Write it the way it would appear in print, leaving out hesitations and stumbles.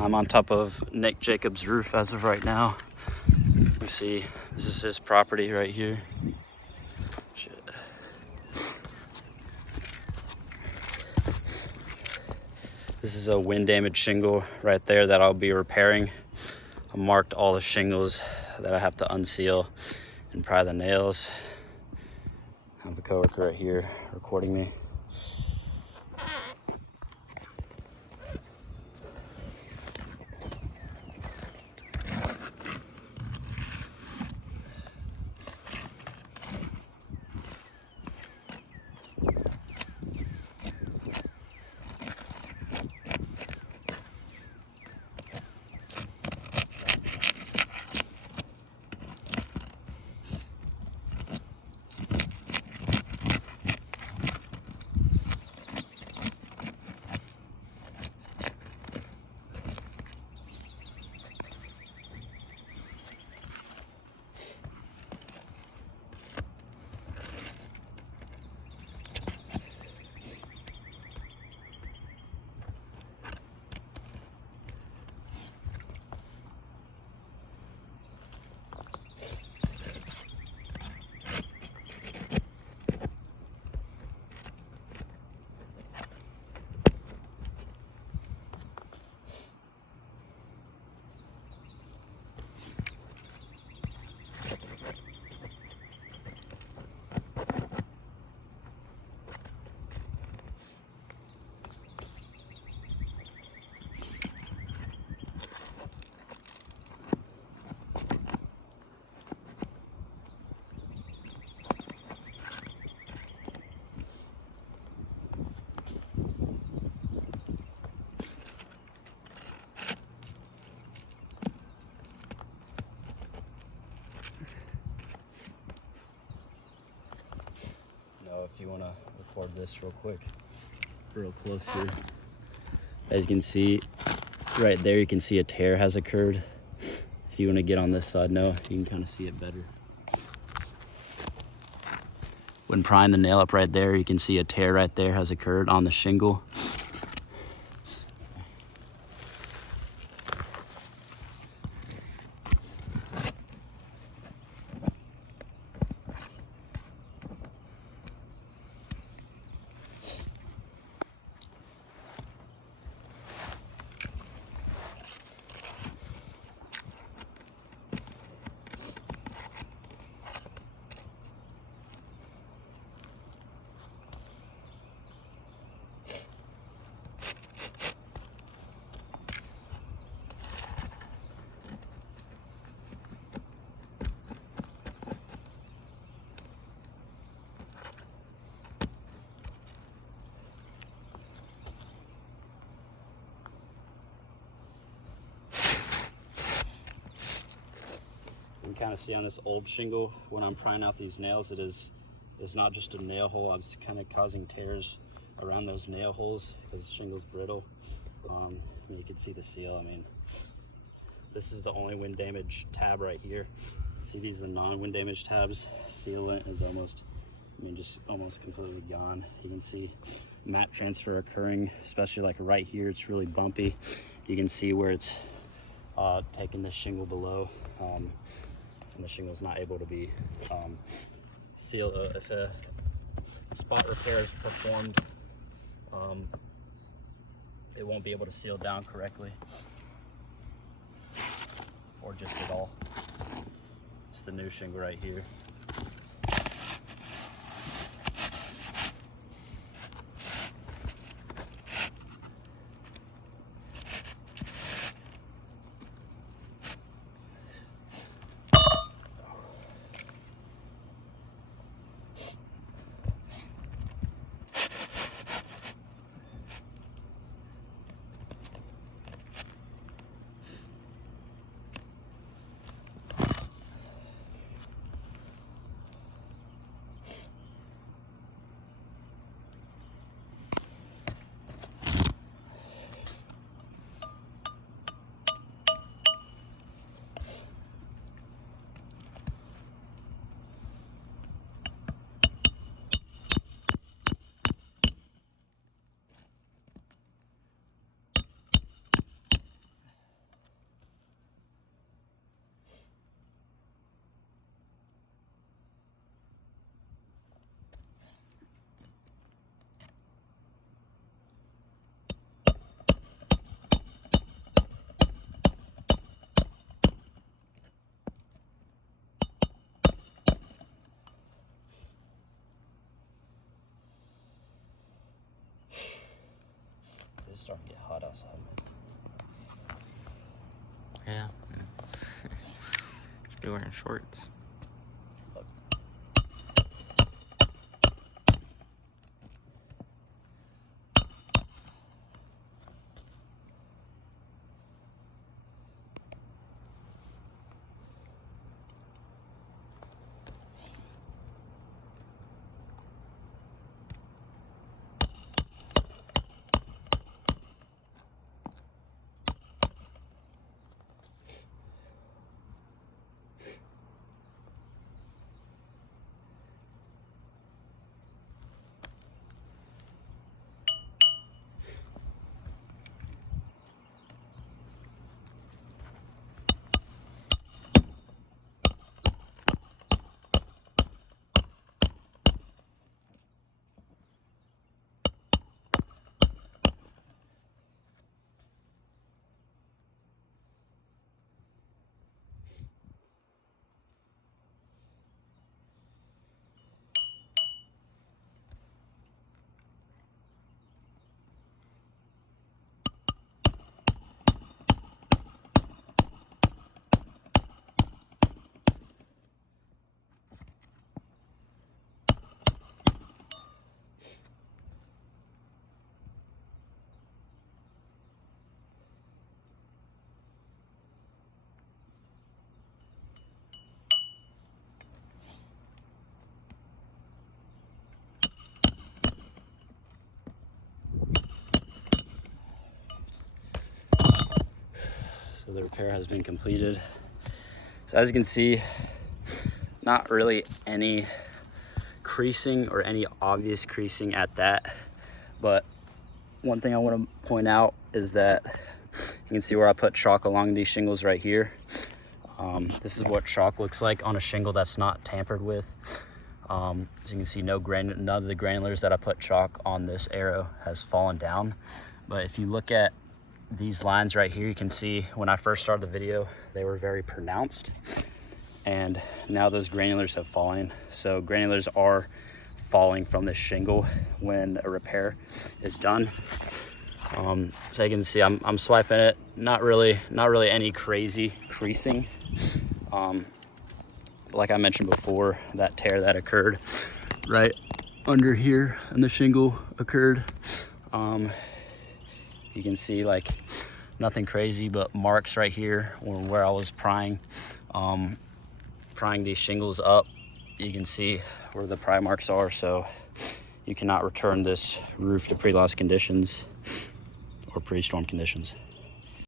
I'm on top of Nick Jacobs' roof as of right now. You can see this is his property right here. Shit. This is a wind damaged shingle right there that I'll be repairing. I marked all the shingles that I have to unseal and pry the nails. I have a coworker right here recording me. If you want to record this real quick, real close here. As you can see right there, you can see a tear has occurred. If you want to get on this side now, you can kind of see it better. When prying the nail up right there, you can see a tear right there has occurred on the shingle. You can kind of see on this old shingle when I'm prying out these nails, it's not just a nail hole. I'm kind of causing tears around those nail holes because the shingle's brittle. You can see the seal. This is the only wind damage tab right here. See, these are the non-wind damage tabs. Sealant is just almost completely gone. You can see mat transfer occurring, especially like right here. It's really bumpy. You can see where it's taking the shingle below. And the shingle's not able to be sealed. If a spot repair is performed, it won't be able to seal down correctly, or just at all. It's the new shingle right here. starting to get hot outside. Yeah. Should be wearing shorts. So the repair has been completed. So as you can see, not really any creasing or any obvious creasing at that. But one thing I want to point out is that you can see where I put chalk along these shingles right here. This is what chalk looks like on a shingle that's not tampered with. As you can see, none of the granulars that I put chalk on this arrow has fallen down. But if you look at these lines right here, you can see when I first started the video, they were very pronounced. And now those granulars have fallen. So granulars are falling from this shingle when a repair is done. So you can see I'm swiping it, not really any crazy creasing. Like I mentioned before, that tear that occurred right under here and the shingle occurred. You can see like nothing crazy, but marks right here where I was prying these shingles up. You can see where the pry marks are, so you cannot return this roof to pre-loss conditions or pre-storm conditions.